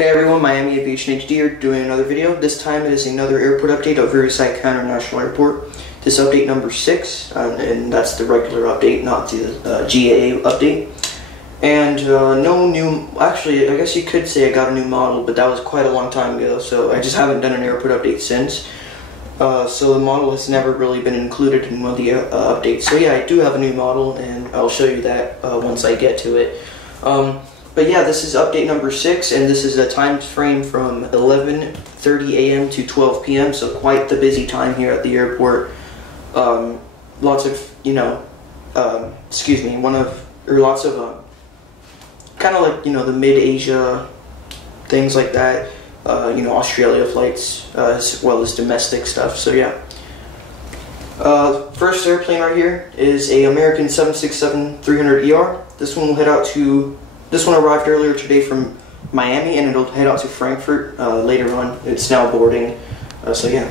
Hey everyone, Miami Aviation HD here doing another video. This time it is another airport update of Riverside International Airport. This update number 6, and that's the regular update, not the GAA update. And no new, actually I guess you could say I got a new model, but that was quite a long time ago, so I just haven't done an airport update since. So the model has never really been included in one of the updates. So yeah, I do have a new model, and I'll show you that once I get to it. But yeah, this is update number 6, and this is a time frame from 11:30 a.m. to 12 p.m. So quite the busy time here at the airport. Lots of, lots of kind of like, the mid-Asia, things like that. Australia flights, as well as domestic stuff. So yeah. First airplane right here is a American 767-300ER. This one will head out to. This one arrived earlier today from Miami, and it'll head out to Frankfurt later on. It's now boarding, so yeah.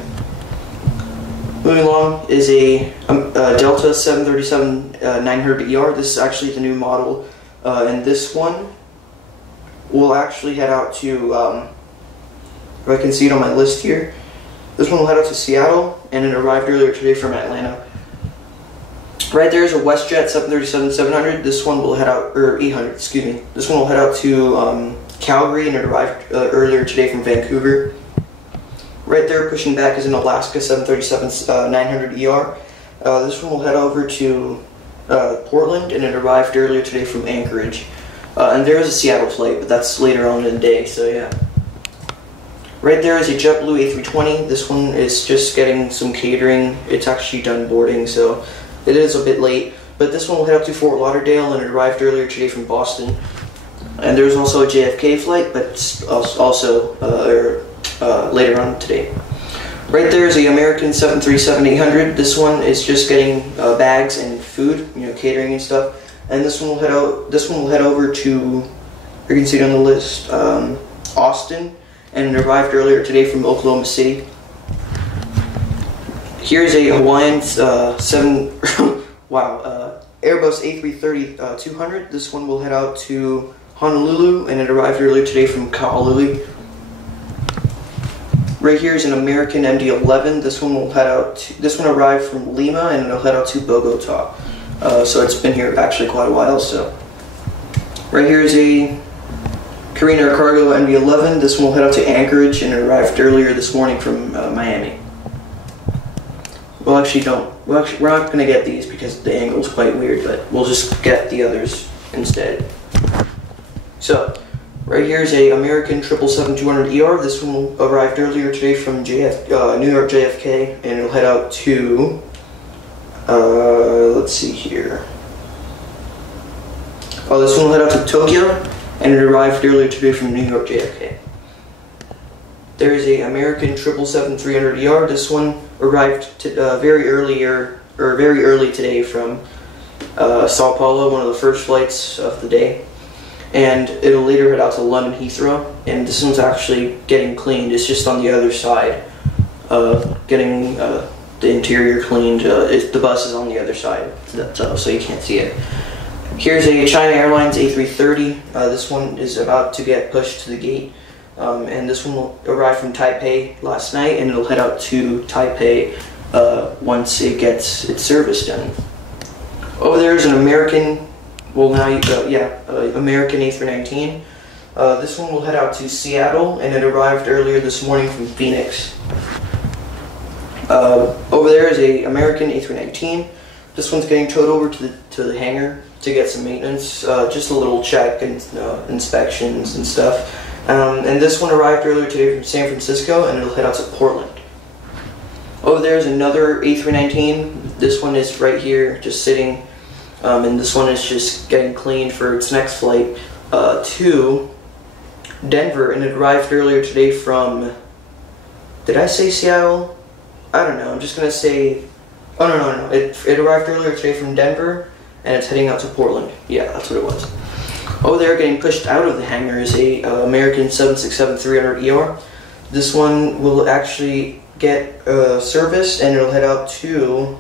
Moving along is a Delta 737-900ER. This is actually the new model, and this one will actually head out to, if I can see it on my list here, this one will head out to Seattle, and it arrived earlier today from Atlanta. Right there is a WestJet 737-700. This one will head out, or 800, excuse me. This one will head out to Calgary, and it arrived earlier today from Vancouver. Right there, pushing back, is an Alaska 737-900ER. This one will head over to Portland, and it arrived earlier today from Anchorage. And there is a Seattle flight, but that's later on in the day, so yeah. Right there is a JetBlue A320. This one is just getting some catering. It's actually done boarding, so it is a bit late, but this one will head up to Fort Lauderdale, and it arrived earlier today from Boston. And there's also a JFK flight, but also later on today. Right there is a American 737-800. This one is just getting bags and food, catering and stuff. And this one will head out. This one will head over to, you can see it on the list, Austin, and it arrived earlier today from Oklahoma City. Here's a Hawaiian Airbus A330-200. This one will head out to Honolulu, and it arrived earlier today from Kahului. Right here is an American MD-11. This one will head out. This one arrived from Lima, and it'll head out to Bogota. So it's been here actually quite a while. So right here is a Korean Air Cargo MD-11. This one will head out to Anchorage, and it arrived earlier this morning from Miami. We're not going to get these because the angle is quite weird, but we'll just get the others instead. So, right here is a American 777-200ER. This one arrived earlier today from New York JFK, and it'll head out to, let's see here. Oh, this one will head out to Tokyo, and it arrived earlier today from New York JFK. There is a American 777-300ER. This one arrived very early today from Sao Paulo, one of the first flights of the day, and it'll later head out to London Heathrow. And this one's actually getting cleaned. It's just on the other side, getting the interior cleaned. The bus is on the other side, so you can't see it. Here's a China Airlines A330. This one is about to get pushed to the gate. And this one will arrive from Taipei last night, and it'll head out to Taipei once it gets its service done. Over there is an American, American A319. This one will head out to Seattle, and it arrived earlier this morning from Phoenix. Over there is a American A319. This one's getting towed over to the hangar to get some maintenance, just a little check and inspections and stuff. And this one arrived earlier today from San Francisco, and it'll head out to Portland. Over there is another A319. This one is right here, just sitting, and this one is just getting cleaned for its next flight to Denver, and it arrived earlier today from, did I say Seattle? I don't know, I'm just going to say, oh no, it arrived earlier today from Denver, and it's heading out to Portland. Yeah, that's what it was. Over there, getting pushed out of the hangar, is a American 767-300ER. This one will actually get serviced, and it'll head out to.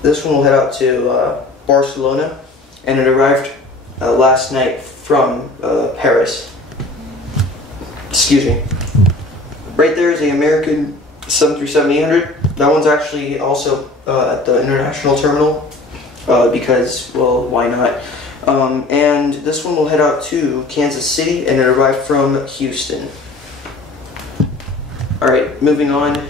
This one will head out to Barcelona, and it arrived last night from Paris. excuse me. Right there is a American 737-800. That one's actually also at the international terminal because, well, why not? And this one will head out to Kansas City, and it arrived from Houston. Alright, moving on.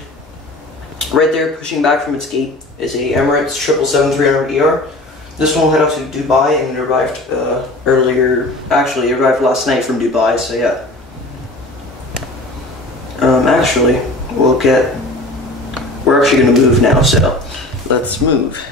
Right there, pushing back from its gate, is a Emirates 777-300ER. This one will head out to Dubai, and it arrived it arrived last night from Dubai, so yeah. Actually, we're actually going to move now, so let's move.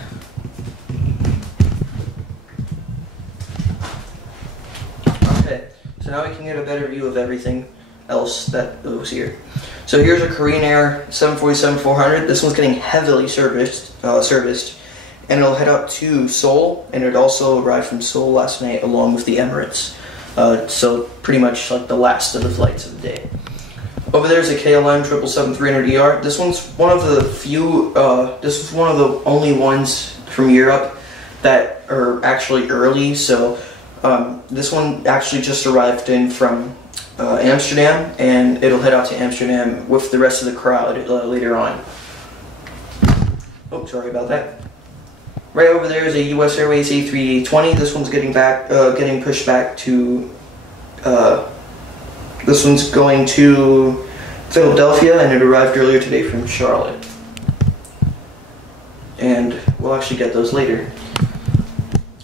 Okay, so now we can get a better view of everything else that was here. So here's a Korean Air 747-400. This one's getting heavily serviced, and it'll head out to Seoul, and it also arrived from Seoul last night along with the Emirates. So pretty much like the last of the flights of the day. Over there's a KLM 777-300ER. This one's one of the few, this was one of the only ones from Europe that are actually early, so this one actually just arrived in from Amsterdam, and it'll head out to Amsterdam with the rest of the crowd later on. Oh, sorry about that. Right over there is a U.S. Airways A320. This one's getting pushed back to, this one's going to Philadelphia, and it arrived earlier today from Charlotte. And we'll actually get those later.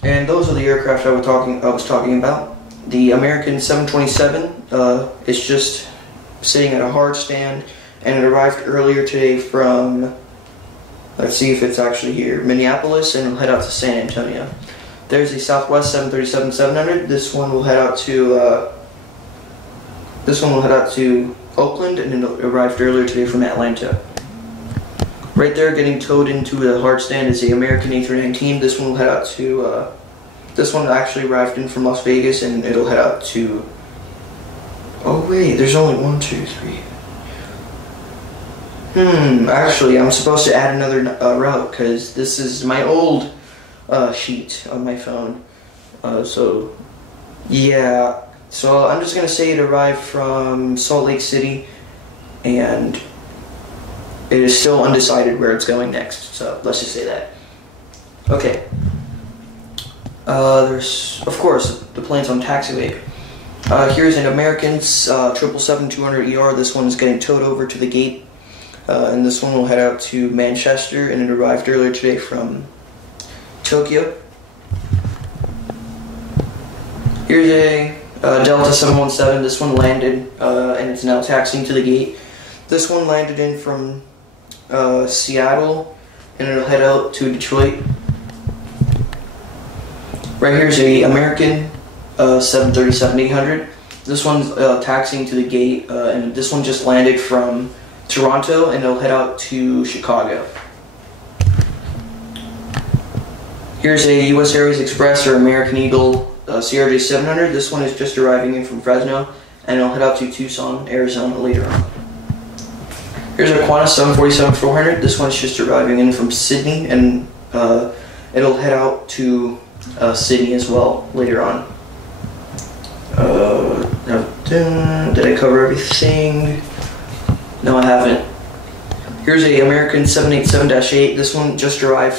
And those are the aircraft I was talking about. The American 727 is just sitting at a hard stand, and it arrived earlier today from, let's see if it's actually here, Minneapolis, and it'll head out to San Antonio. There's a Southwest 737-700. This one will head out to Oakland, and it arrived earlier today from Atlanta. Right there, getting towed into the hard stand, is the American A319. This one will head out to, this one actually arrived in from Las Vegas, and it'll head out to, oh wait, there's only 1, 2, 3. Actually, I'm supposed to add another route, because this is my old sheet on my phone. So, yeah. So I'm just going to say it arrived from Salt Lake City, and it is still undecided where it's going next. So let's just say that. Okay. There's, of course, the plane's on taxiway. Here's an American 777-200ER. This one's getting towed over to the gate. And this one will head out to Manchester, and it arrived earlier today from Tokyo. Here's a Delta 717. This one landed, and it's now taxiing to the gate. This one landed in from Seattle, and it'll head out to Detroit. Right here's a American 737-800. This one's taxiing to the gate, and this one just landed from Toronto, and it'll head out to Chicago. Here's a U.S. Airways Express or American Eagle CRJ 700. This one is just arriving in from Fresno, and it'll head out to Tucson, Arizona later on. Here's a Qantas 747-400. This one's just arriving in from Sydney, and it'll head out to Sydney as well later on. Did I cover everything? No, I haven't. Here's a American 787-8. This one just arrived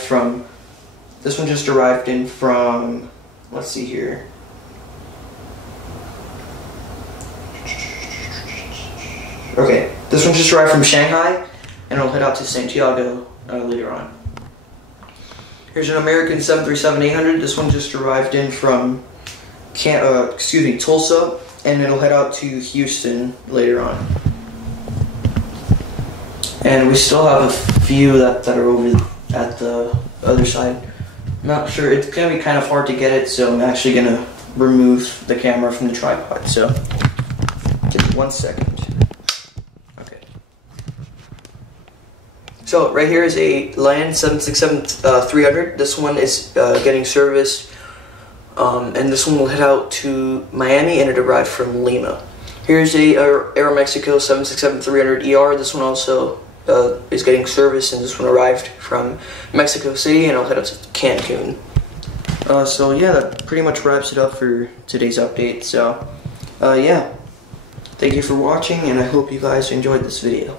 in from, let's see here. Okay, this one just arrived from Shanghai, and it'll head out to Santiago later on. Here's an American 737-800. This one just arrived in from Tulsa, and it'll head out to Houston later on. And we still have a few that are over at the other side. I'm not sure, it's going to be kind of hard to get it, so I'm actually going to remove the camera from the tripod, so give me 1 second. Okay. So right here is a Land 767-300. This one is getting serviced, and this one will head out to Miami, and it arrived from Lima. Here's a Aeromexico 767-300ER. This one also is getting service, and this one arrived from Mexico City, and I'll head up to Cancun. So yeah, that pretty much wraps it up for today's update. So yeah, Thank you for watching, and I hope you guys enjoyed this video.